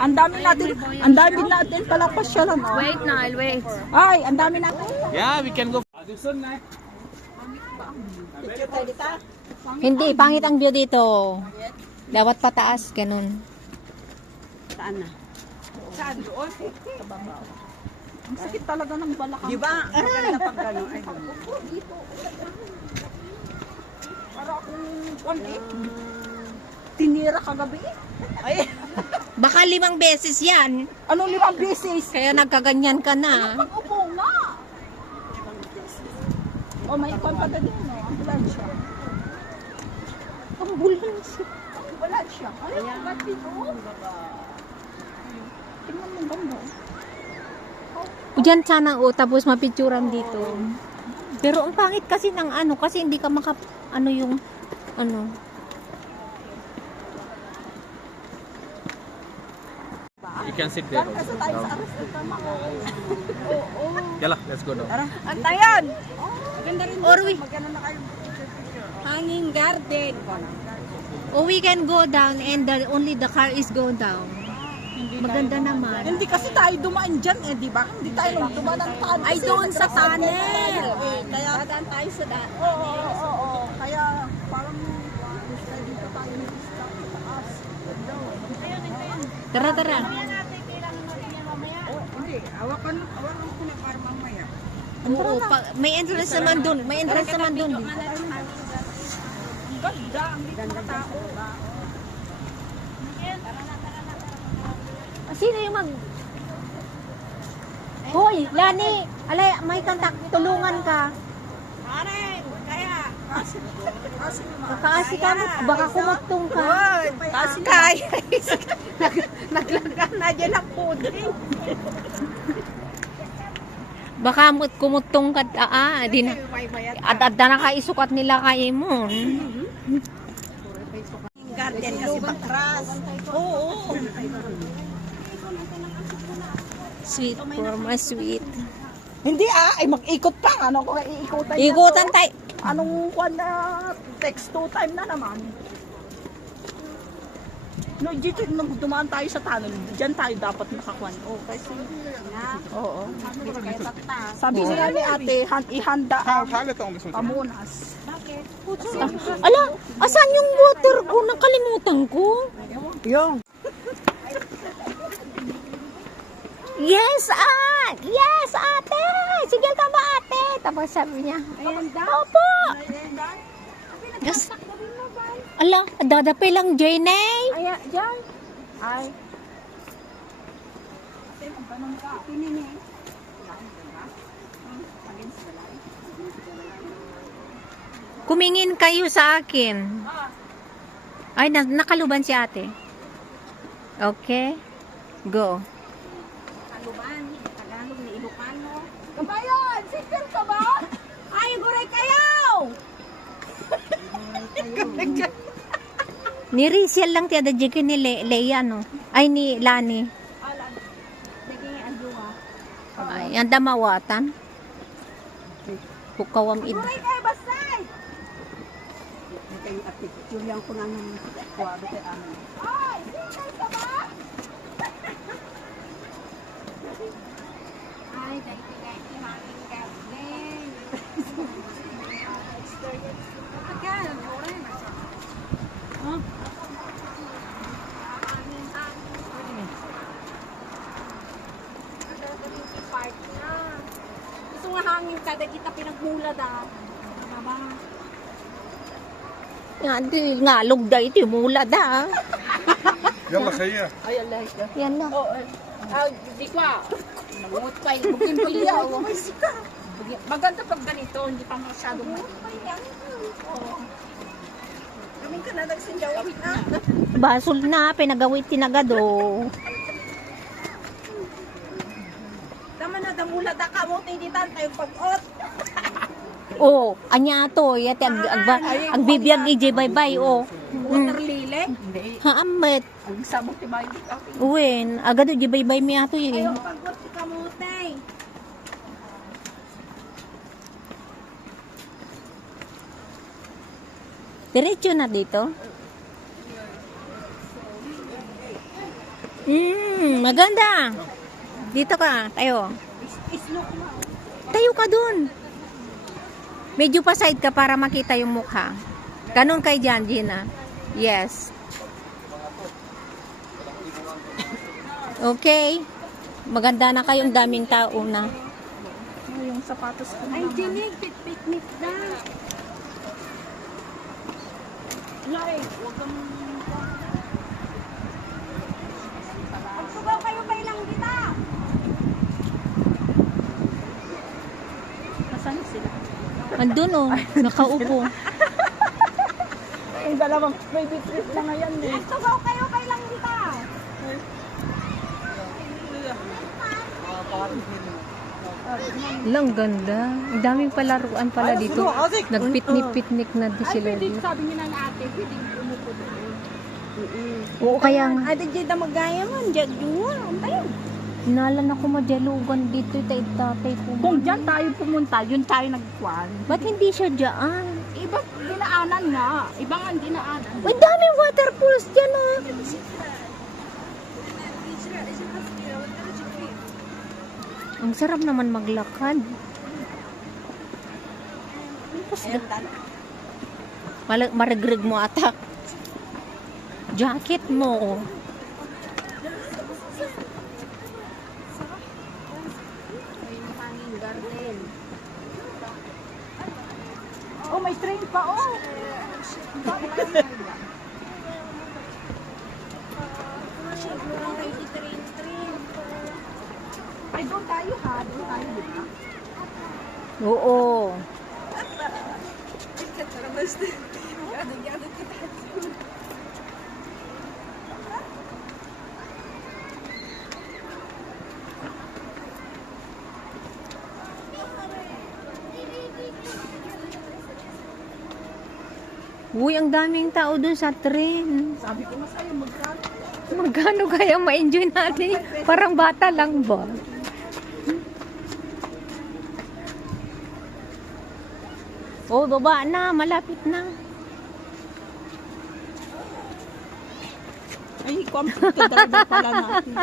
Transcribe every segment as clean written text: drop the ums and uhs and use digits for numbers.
Ang dami natin pala pasyalan. Oh. Wait na, I'll wait. Ay, ang dami natin. Yeah, we can go. Hindi, pangit ang view dito. Dapat pataas, ganun. Saan na? Saan doon? Sa babaw. Ang sakit talaga ng balakang. Di ba? Maganda pag gano'n. Ay, para akong tinira kagabi. Ay. Baka 5 beses yan. Anong 5 beses? Kaya nagkaganyan ka na. Pag-upo nga. O, may ikon pa din, no? Ambulansya. Ambulansya. Ambulansya. Ay, ba't dito? Tingnan mo banda. Diyan sana tapos mapicturan dito. Pero ang pangit kasi ng ano, kasi hindi ka yung You can sit there. Kasi tayo sa aras ng tama. Oo. Yala, let's go down. Antayan! Maganda rin. Or Maganda na kayo. Hanging garden. we can go down and only the car is go down. Maganda naman. Hindi kasi tayo dumaan dyan di ba? Hindi tayo dumaan ng tunnel. Ay, doon sa tunnel. Kaya dadaan tayo sa daan. Oo. Kaya parang gusto dito tayo stop sa taas. Tara, tara. Hindi, awakan ko na para mamaya. Oo, may entrance naman doon. May entrance naman doon. Ang ganda, ang ganda tao. Sino yung Hoy, Lani! Alay, may kontak. Tulungan ka. Pare, kaya. Kakaasi ka mo. Baka kumutong ka. Kaya. Naglagan na dyan ang pudring. Baka kumutong ka. Di na. At na kaisukat nila kay mo. Garden kasi bakras. Oo. Sweet for my sweet. Hindi ay mag-ikot pa. Ano ko iikutan niya Ikutan to? tayo. Anong kwan na text 2 time na naman. No, dito nung dumaan tayo sa tunnel, diyan tayo dapat nakakwan. Oh, kasi oo. Sabi niya ni ate, ihanda ang pamunas. Bakit? Ala, asan yung water ko? Nakalimutan ko. Yung. Yes, yes, ate! Sige ka ba, ate? Tapos sabi niya, opo! Yes. Ala, dadapi lang, Jenny. Ay, diyan. Ay. Pinini. Kumingin kayo sa akin. Ay, nakaluban si ate. Okay. Go. Kaluban, Tagalog ni Ilocano. Kabayan, sister ka ba? Ay, guray kayo! Ni Risiel lang tiada jikin ni Leia, no? Ay, ni Lani. Ay, ang damawatan. Pukawam id. Guray kayo, basay! Julian ko na nang kuwado kay amin. Ay, sister ka ba? Ay, dahil hanging garden. Tagal, guray na siya. Gusto nga hangin kada kita pinagmula da. Mama. Nga, lugday iti mula da. يلا خير Ay, alay ka. Yan na. Di ka. Nangungot pa yung bugin pilya. Maganda pag ganito, hindi pa masyadong Kaming ka na nagsindawit na. Basol na, pinagawit tinagado. Tama na, damula da ka mo, tinitan tayo pag-ot. Oh, anya to, yati agbibiyag ije bye-bye, oh. Water lily? Hindi. Haamet. Ang sabong tibayo di ka. Uwin, agad ije bye-bye mi ato eh. Ayaw pag-ot si kamote. Diretso na dito. Maganda. Dito ka, tayo. Tayo ka dun. Medyo pa side ka para makita yung mukha. Ganon kay Jan, Gina. Yes. Okay. Maganda na kayong daming tao na. Yung sapatos ko. Ay, dinig. Picnic na. Nay, huwag kang... Sugaw kayo kay lang kita. Nasaan sila? Andun oh, nakaupo. Yung dalawang baby trip na ngayon eh. Sugaw kayo kay lang kita. Lang ganda. Ang daming palaruan pala dito. Nagpitnik-pitnik na di sila dito. Sabi niya ng ate, pwedeng umupo doon. Oo, kaya nga. Ate Jeda magaya man, Jadua. Ang tayo. Nalan ako madyalugan dito tayo tatay ko. Kung dyan tayo pumunta, yun tayo nagkwan. Ba't hindi siya dyan? Iba dinaanan nga. Ibang ang dinaanan. Uy, daming waterfalls dyan oh. Ang sarap naman maglakad. Maragrig mo ata. Jacket mo. Oh, may train pa oh. Ay, doon tayo ha. Doon tayo, di ba? Oo. Uy, ang daming tao dun sa train. Sabi ko nga sa'yo, magkano? Magkano kaya ma-enjoy natin? Parang bata lang ba? Oh, baba na. Malapit na. Ay, computer driver pala natin.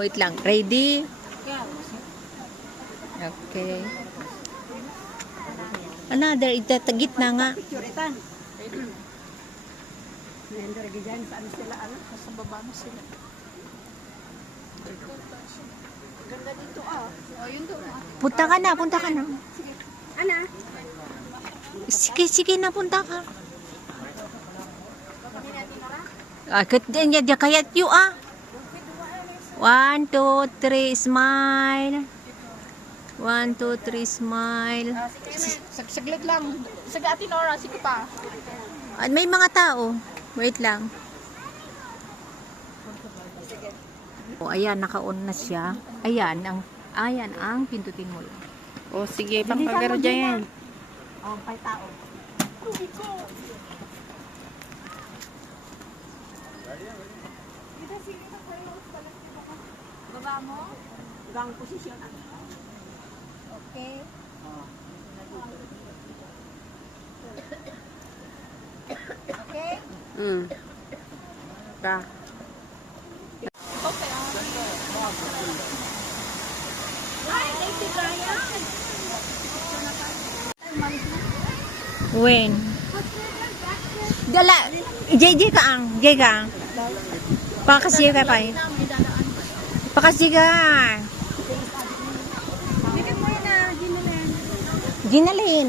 Wait lang. Ready? Okay. Another, itatagit na nga. Picturetan. Nandar dyan, saan sila? Ano? Nasa baba mo sila. Ganda dito ah. Oh, yun doon ah. Punta ka na, punta ka na. Ana? Sige, sige na, punta ka. Ah, kaya you ah. 1, 2, 3, smile. 1, 2, 3, smile. Saglit lang. Saga Ate Nora, sige pa. At may mga tao. Wait lang. Oh, ayan, naka-on na siya. Ayan ang pindutin mo lang. Oh, sige, pangkagaro dyan. Oh, may tao. Baba mo? Gang posisyon. Okay. Okay? Ka. Ay, Lady Brian! When? Dala, JJ ka ang. JJ ka ang. Pakasya ka pa eh. Pakasya ka. Bigyan mo yun na, Ginalan. Ginalin.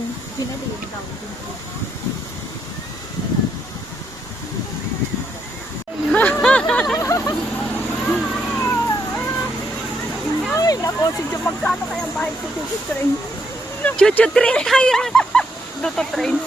Ay, nako, sige, magkano kaya ang bahay ko dito train? Chuchu train tayo. Dito train.